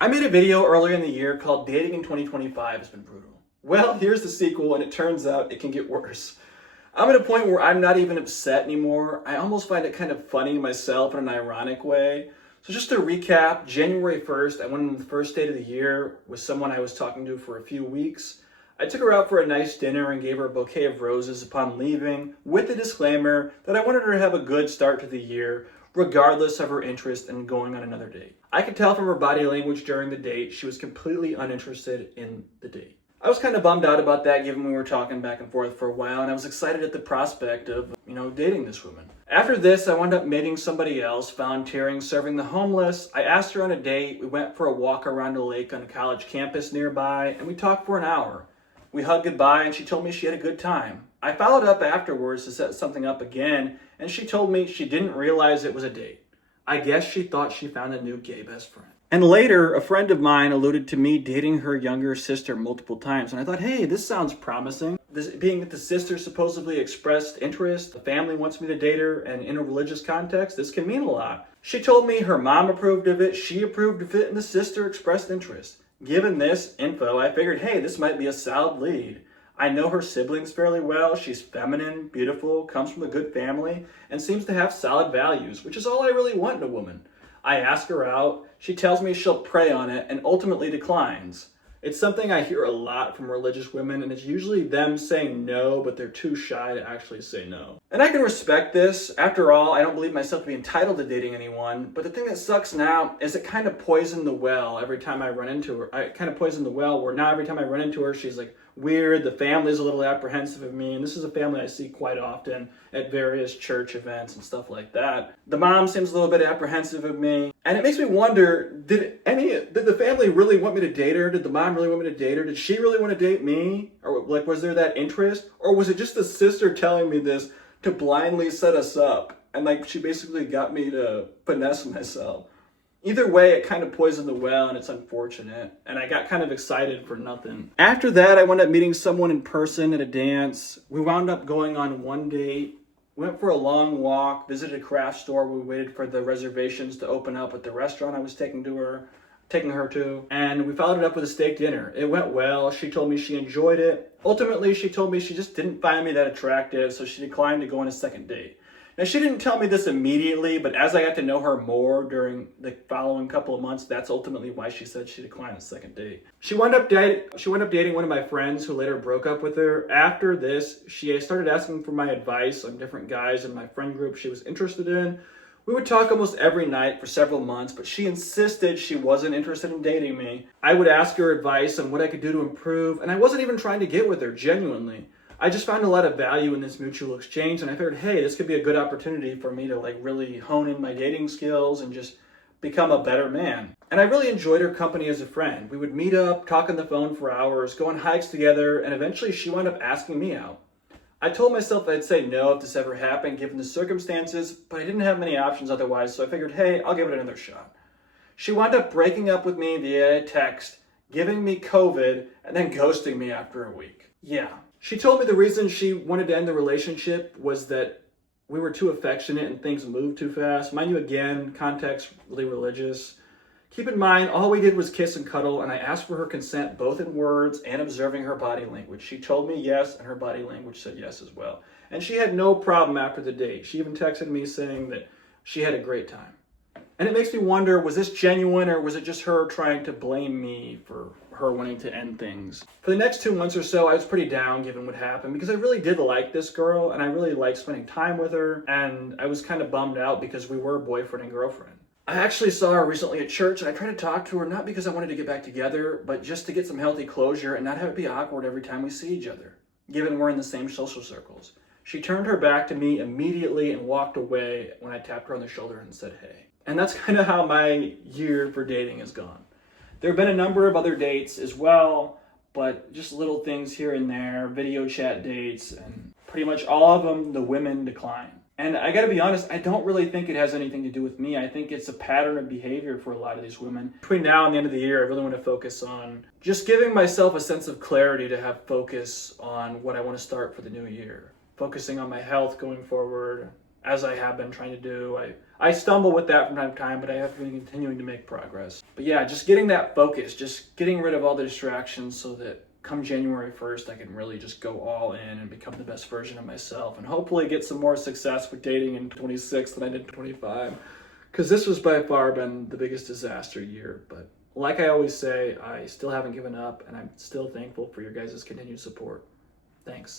I made a video earlier in the year called Dating in 2025 Has Been Brutal. Well, here's the sequel, and it turns out it can get worse. I'm at a point where I'm not even upset anymore. I almost find it kind of funny myself in an ironic way. So, just to recap, January 1st, I went on the first date of the year with someone I was talking to for a few weeks. I took her out for a nice dinner and gave her a bouquet of roses upon leaving, with the disclaimer that I wanted her to have a good start to the year, regardless of her interest in going on another date. I could tell from her body language during the date she was completely uninterested in the date. I was kind of bummed out about that given we were talking back and forth for a while, and I was excited at the prospect of, dating this woman. After this, I wound up meeting somebody else, volunteering, serving the homeless. I asked her on a date. We went for a walk around a lake on a college campus nearby, and we talked for an hour. We hugged goodbye, and she told me she had a good time. I followed up afterwards to set something up again, and she told me she didn't realize it was a date. I guess she thought she found a new gay best friend. And later, a friend of mine alluded to me dating her younger sister multiple times, and I thought, hey, this sounds promising. This being that the sister supposedly expressed interest, the family wants me to date her, and in a religious context, this can mean a lot. She told me her mom approved of it, she approved of it, and the sister expressed interest. Given this info, I figured, hey, this might be a solid lead. I know her siblings fairly well. She's feminine, beautiful, comes from a good family, and seems to have solid values, which is all I really want in a woman. I ask her out, she tells me she'll pray on it, and ultimately declines. It's something I hear a lot from religious women, and it's usually them saying no, but they're too shy to actually say no. And I can respect this. After all, I don't believe myself to be entitled to dating anyone, but the thing that sucks now is it kind of poisoned the well every time I run into her. I kind of poisoned the well where now every time I run into her, she's like weird, the family's a little apprehensive of me, and this is a family I see quite often at various church events and stuff like that. The mom seems a little bit apprehensive of me, and it makes me wonder, did the family really want me to date her? Did the mom really want me to date her? Did she really want to date me? Or like, was there that interest? Or was it just the sister telling me this to blindly set us up? And like, she basically got me to finesse myself. Either way, it kind of poisoned the well, and it's unfortunate. And I got kind of excited for nothing. After that, I wound up meeting someone in person at a dance. We wound up going on one date. Went for a long walk, visited a craft store where we waited for the reservations to open up at the restaurant I was taking her to, and we followed it up with a steak dinner. It went well. She told me she enjoyed it. Ultimately, she told me she just didn't find me that attractive, so she declined to go on a second date. Now, she didn't tell me this immediately, but as I got to know her more during the following couple of months, that's ultimately why she said she declined a second date. She wound up dating one of my friends who later broke up with her. After this, she started asking for my advice on different guys in my friend group she was interested in. We would talk almost every night for several months, but she insisted she wasn't interested in dating me. I would ask her advice on what I could do to improve, and I wasn't even trying to get with her, genuinely. I just found a lot of value in this mutual exchange, and I figured, hey, this could be a good opportunity for me to really hone in my dating skills and just become a better man. And I really enjoyed her company as a friend. We would meet up, talk on the phone for hours, go on hikes together, and eventually she wound up asking me out. I told myself I'd say no if this ever happened given the circumstances, but I didn't have many options otherwise, so I figured, hey, I'll give it another shot. She wound up breaking up with me via text, giving me COVID, and then ghosting me after a week. Yeah. She told me the reason she wanted to end the relationship was that we were too affectionate and things moved too fast. Mind you, again, context really religious. Keep in mind, all we did was kiss and cuddle, and I asked for her consent both in words and observing her body language. She told me yes, and her body language said yes as well. And she had no problem after the date. She even texted me saying that she had a great time. And it makes me wonder, was this genuine, or was it just her trying to blame me for her wanting to end things? For the next 2 months or so, I was pretty down given what happened because I really did like this girl and I really liked spending time with her, and I was kind of bummed out because we were boyfriend and girlfriend. I actually saw her recently at church, and I tried to talk to her not because I wanted to get back together, but just to get some healthy closure and not have it be awkward every time we see each other, given we're in the same social circles. She turned her back to me immediately and walked away when I tapped her on the shoulder and said, hey. And that's kind of how my year for dating has gone. There have been a number of other dates as well, but just little things here and there, video chat dates, and pretty much all of them, the women decline. And I gotta be honest, I don't really think it has anything to do with me. I think it's a pattern of behavior for a lot of these women. Between now and the end of the year, I really want to focus on just giving myself a sense of clarity to have focus on what I want to start for the new year. Focusing on my health going forward, as I have been trying to do. I stumble with that from time to time, but I have been continuing to make progress. But yeah, just getting that focus, just getting rid of all the distractions so that come January 1st, I can really just go all in and become the best version of myself and hopefully get some more success with dating in 26 than I did in 25. Because this was by far been the biggest disaster year. But like I always say, I still haven't given up and I'm still thankful for your guys' continued support. Thanks.